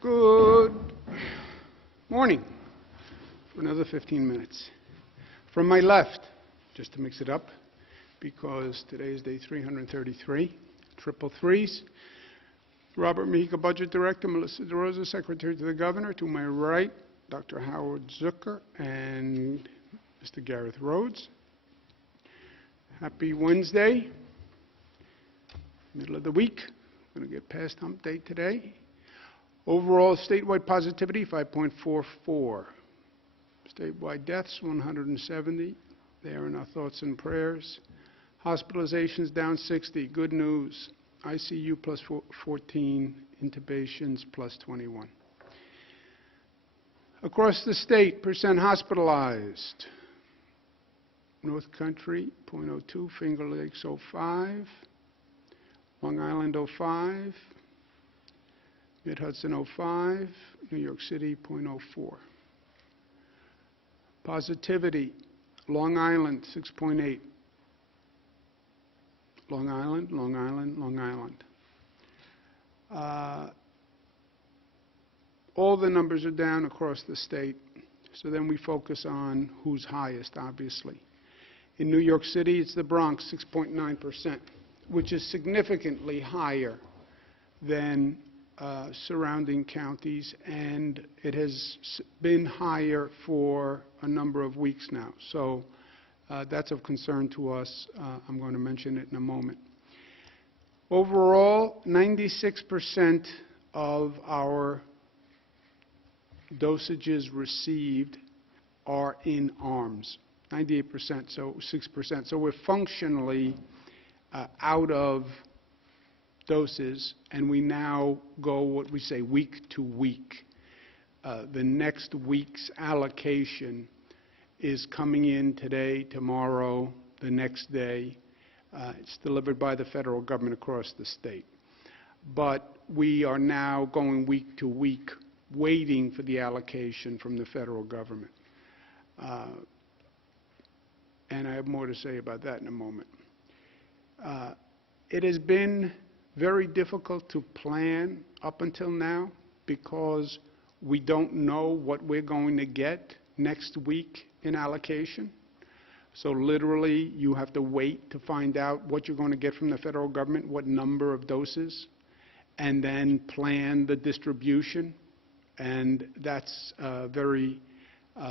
Good morning for another 15 minutes. From my left, just to mix it up, because today is day 333, triple threes. Robert Mihica, Budget Director, Melissa DeRosa, Secretary to the Governor. To my right, Dr. Howard Zucker and Mr. Gareth Rhodes. Happy Wednesday, middle of the week. We're going to get past hump day today. Overall statewide positivity, 5.44. Statewide deaths, 170. They are in our thoughts and prayers. Hospitalizations down 60. Good news. ICU plus 14. Intubations plus 21. Across the state, percent hospitalized. North Country, 0.02. Finger Lakes, 0.5. Long Island, 0.5. Mid-Hudson, 0.5. New York City, 0.04. Positivity, Long Island, 6.8. Long Island, Long Island, Long Island. All the numbers are down across the state, so then we focus on who's highest, obviously. In New York City, it's the Bronx, 6.9%, which is significantly higher than surrounding counties, and it has been higher for a number of weeks now. So that's of concern to us. I'm going to mention it in a moment. Overall, 96% of our dosages received are in arms, 98%, so 6%. So we're functionally out of doses, and we now go what we say week to week. The next week's allocation is coming in today, tomorrow, the next day. It's delivered by the federal government across the state. But we are now going week to week, waiting for the allocation from the federal government. And I have more to say about that in a moment. It has been very difficult to plan up until now because we don't know what we're going to get next week in allocation. So literally, you have to wait to find out what you're going to get from the federal government, what number of doses, and then plan the distribution. And that's very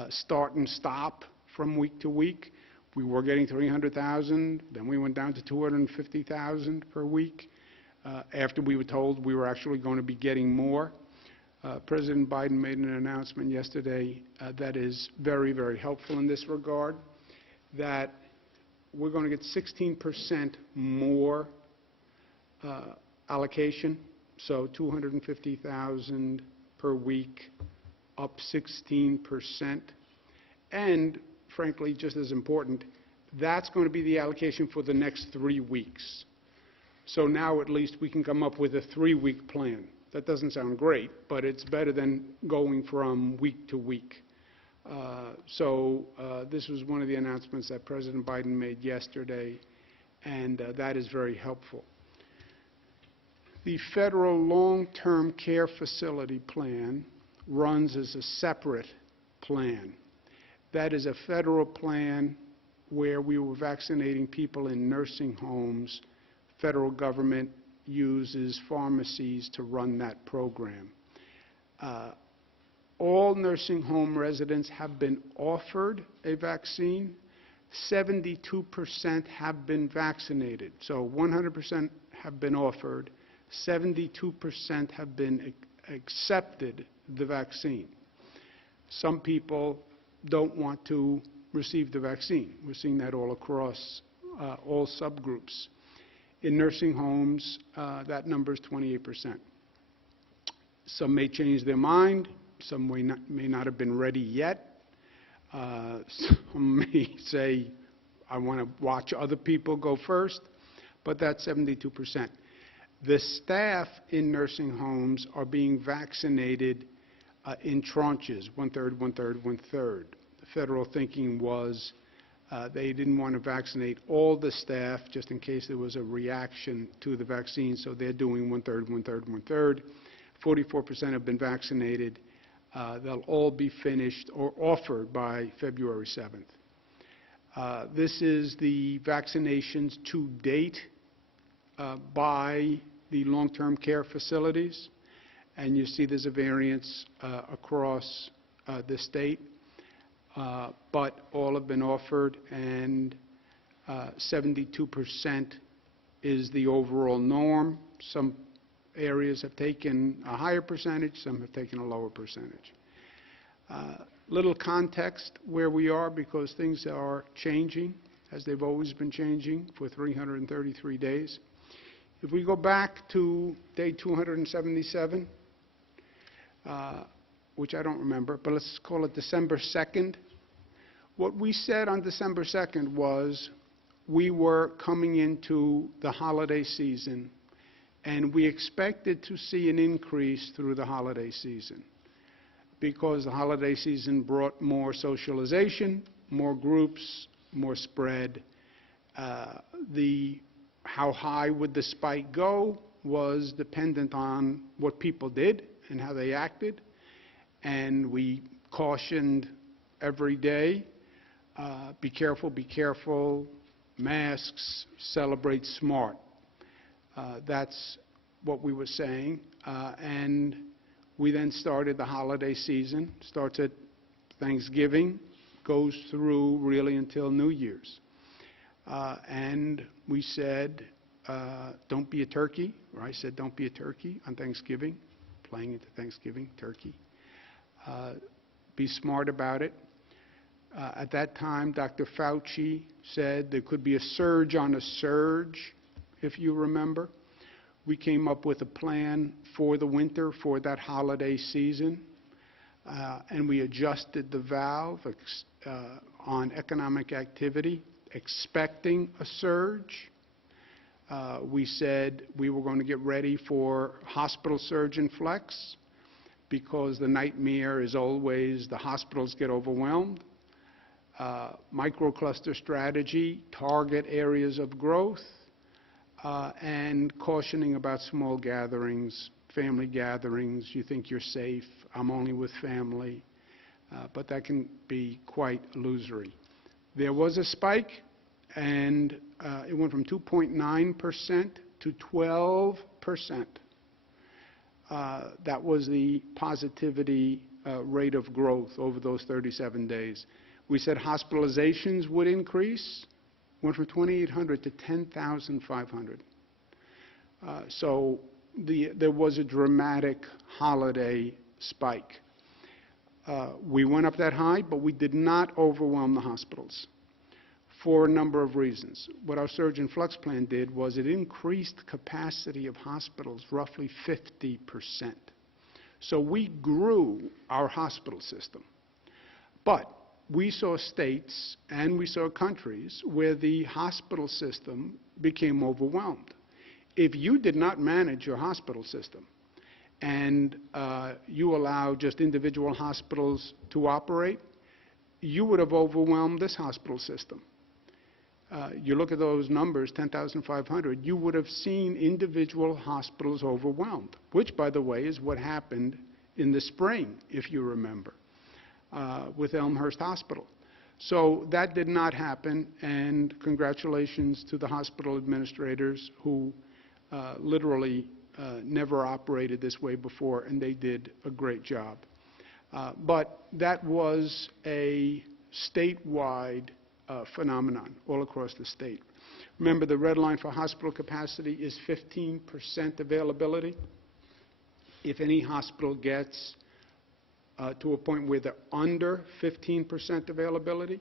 start and stop from week to week. We were getting 300,000, then we went down to 250,000 per week. After we were told we were actually going to be getting more. President Biden made an announcement yesterday that is very, very helpful in this regard, that we're going to get 16% more allocation, so 250,000 per week, up 16%. And frankly, just as important, that's going to be the allocation for the next 3 weeks. So now at least we can come up with a 3-week plan. That doesn't sound great, but it's better than going from week to week. This was one of the announcements that President Biden made yesterday, and that is very helpful. The federal long-term care facility plan runs as a separate plan. That is a federal plan where we were vaccinating people in nursing homes. Federal government uses pharmacies to run that program. All nursing home residents have been offered a vaccine. 72% have been vaccinated. So 100% have been offered. 72% have been accepted the vaccine. Some people don't want to receive the vaccine. We're seeing that all across all subgroups. In nursing homes, that number is 28%. Some may change their mind. Some may not have been ready yet. Some may say, I want to watch other people go first, but that's 72%. The staff in nursing homes are being vaccinated in tranches, 1/3, 1/3, 1/3. The federal thinking was they didn't want to vaccinate all the staff just in case there was a reaction to the vaccine, so they're doing 1/3, 1/3, 1/3. 44% have been vaccinated. They'll all be finished or offered by February 7th. This is the vaccinations to date by the long-term care facilities, and you see there's a variance across the state, but all have been offered, and 72% is the overall norm. Some areas have taken a higher percentage, some have taken a lower percentage. Little context where we are, because things are changing, as they've always been changing for 333 days. If we go back to day 277, which I don't remember, but let's call it December 2nd, what we said on December 2nd was we were coming into the holiday season, and we expected to see an increase through the holiday season, because the holiday season brought more socialization, more groups, more spread. How high would the spike go was dependent on what people did and how they acted, and we cautioned every day, be careful, masks, celebrate smart. That's what we were saying, and we then started the holiday season. Starts at Thanksgiving, goes through really until New Year's. And we said, don't be a turkey, or I said, don't be a turkey on Thanksgiving, playing into Thanksgiving, turkey. Be smart about it. At that time, Dr. Fauci said there could be a surge on a surge, if you remember. We came up with a plan for the winter, for that holiday season, and we adjusted the valve on economic activity, expecting a surge. We said we were going to get ready for hospital surge and flex, because the nightmare is always the hospitals get overwhelmed. Microcluster strategy, target areas of growth, and cautioning about small gatherings, family gatherings. You think you're safe, I'm only with family, but that can be quite illusory. There was a spike, and it went from 2.9% to 12%. That was the positivity rate of growth over those 37 days. We said hospitalizations would increase, went from 2,800 to 10,500. So there was a dramatic holiday spike. We went up that high, but we did not overwhelm the hospitals for a number of reasons. What our Surge and Flex plan did was it increased capacity of hospitals roughly 50%. So we grew our hospital system. But we saw states and we saw countries where the hospital system became overwhelmed. If you did not manage your hospital system and you allow just individual hospitals to operate, you would have overwhelmed this hospital system. You look at those numbers, 10,500, you would have seen individual hospitals overwhelmed, which, by the way, is what happened in the spring, if you remember, with Elmhurst Hospital. So that did not happen, and congratulations to the hospital administrators who literally never operated this way before, and they did a great job. But that was a statewide phenomenon all across the state. Remember, the red line for hospital capacity is 15% availability. If any hospital gets to a point where they're under 15% availability,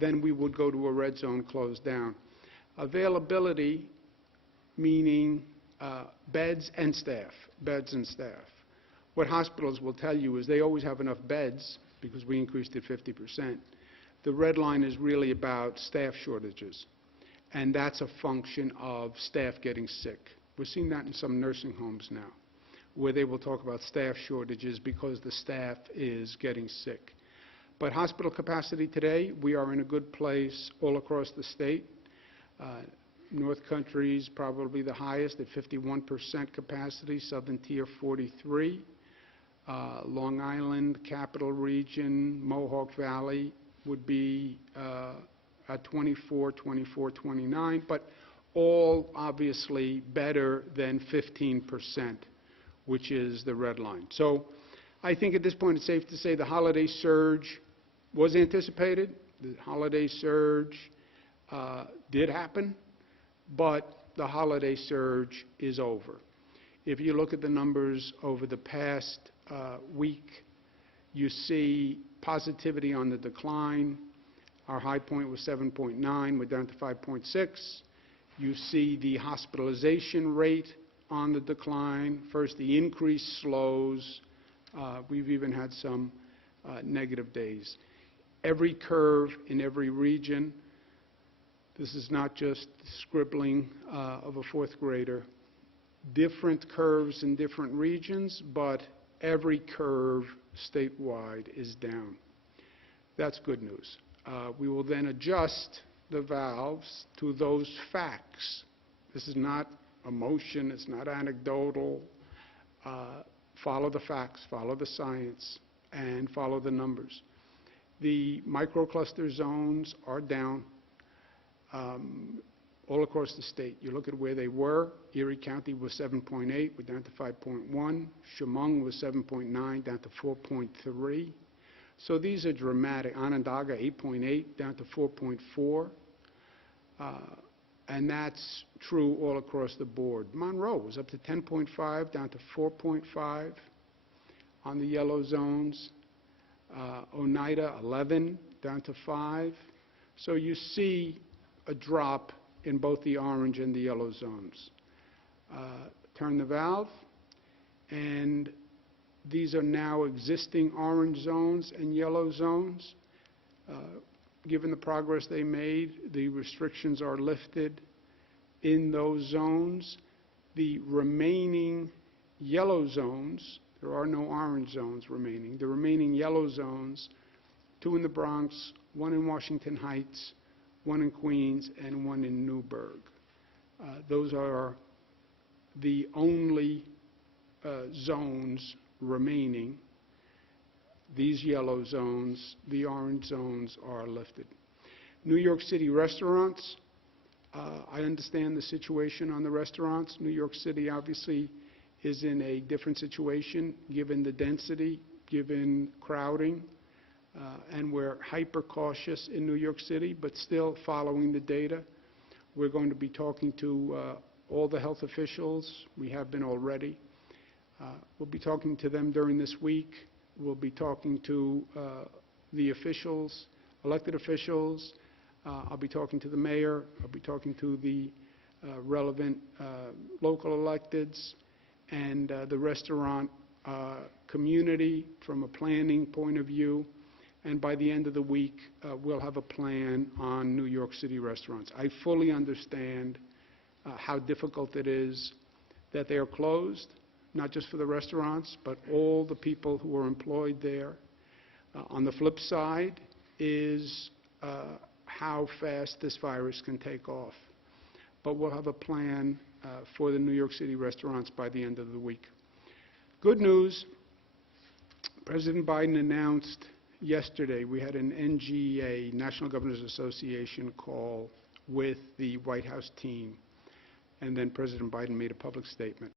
then we would go to a red zone, close down. Availability meaning beds and staff, beds and staff. What hospitals will tell you is they always have enough beds because we increased it 50%. The red line is really about staff shortages, and that's a function of staff getting sick. We're seeing that in some nursing homes now, where they will talk about staff shortages because the staff is getting sick. But hospital capacity today, we are in a good place all across the state. North Country is probably the highest at 51% capacity, Southern Tier 43. Long Island, Capital Region, Mohawk Valley would be at 24, 29, but all obviously better than 15%, which is the red line. So I think at this point it's safe to say the holiday surge was anticipated. The holiday surge did happen, but the holiday surge is over. If you look at the numbers over the past week, you see positivity on the decline. Our high point was 7.9. We're down to 5.6. You see the hospitalization rate on the decline. First, the increase slows. We've even had some negative days. Every curve in every region, this is not just scribbling of a fourth grader, different curves in different regions, but every curve statewide is down. That's good news. We will then adjust the valves to those facts. This is not emotion, it's not anecdotal. Follow the facts, follow the science, and follow the numbers. The microcluster zones are down all across the state. You look at where they were. Erie County was 7.8, we're down to 5.1. Chemung was 7.9, down to 4.3. So these are dramatic. Onondaga, 8.8, down to 4.4. And that's true all across the board. Monroe was up to 10.5, down to 4.5 on the yellow zones. Oneida, 11, down to 5. So you see a drop in both the orange and the yellow zones. Turn the valve, and these are now existing orange zones and yellow zones. Given the progress they made, the restrictions are lifted in those zones. The remaining yellow zones, there are no orange zones remaining. The remaining yellow zones, 2 in the Bronx, 1 in Washington Heights, 1 in Queens, and 1 in Newburgh. Those are the only zones remaining. These yellow zones, the orange zones are lifted. New York City restaurants, I understand the situation on the restaurants. New York City obviously is in a different situation given the density, given crowding, and we're hyper cautious in New York City, but still following the data. We're going to be talking to all the health officials. We have been already. We'll be talking to them during this week. We'll be talking to the officials, elected officials. I'll be talking to the mayor. I'll be talking to the relevant local electeds and the restaurant community from a planning point of view. And by the end of the week, we'll have a plan on New York City restaurants. I fully understand how difficult it is that they are closed, not just for the restaurants, but all the people who are employed there. On the flip side is how fast this virus can take off. But we'll have a plan for the New York City restaurants by the end of the week. Good news, President Biden announced yesterday, we had an NGA, National Governors Association, call with the White House team, and then President Biden made a public statement.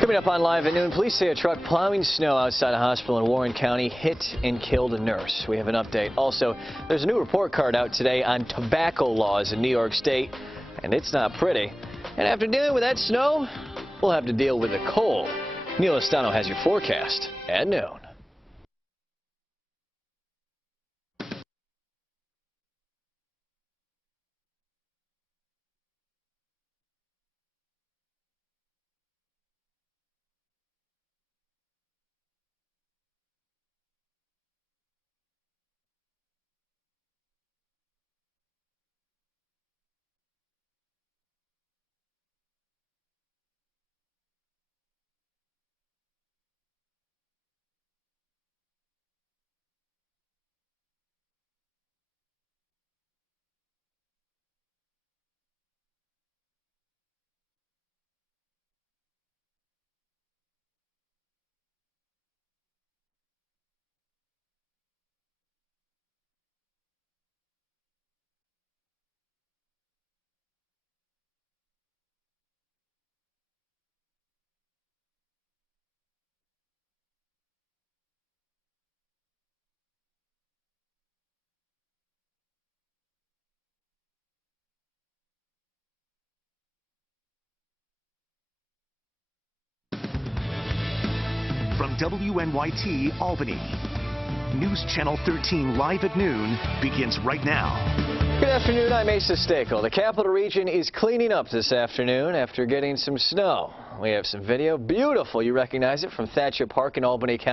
Coming up on Live at Noon, police say a truck plowing snow outside a hospital in Warren County hit and killed a nurse. We have an update. Also, there's a new report card out today on tobacco laws in New York State, and it's not pretty. And after dealing with that snow, we'll have to deal with the cold. Neil Estano has your forecast at noon. WNYT Albany. News Channel 13 live at noon begins right now. Good afternoon, I'm Asa Stakel. The Capital Region is cleaning up this afternoon after getting some snow. We have some video. Beautiful. You recognize it from Thatcher Park in Albany County.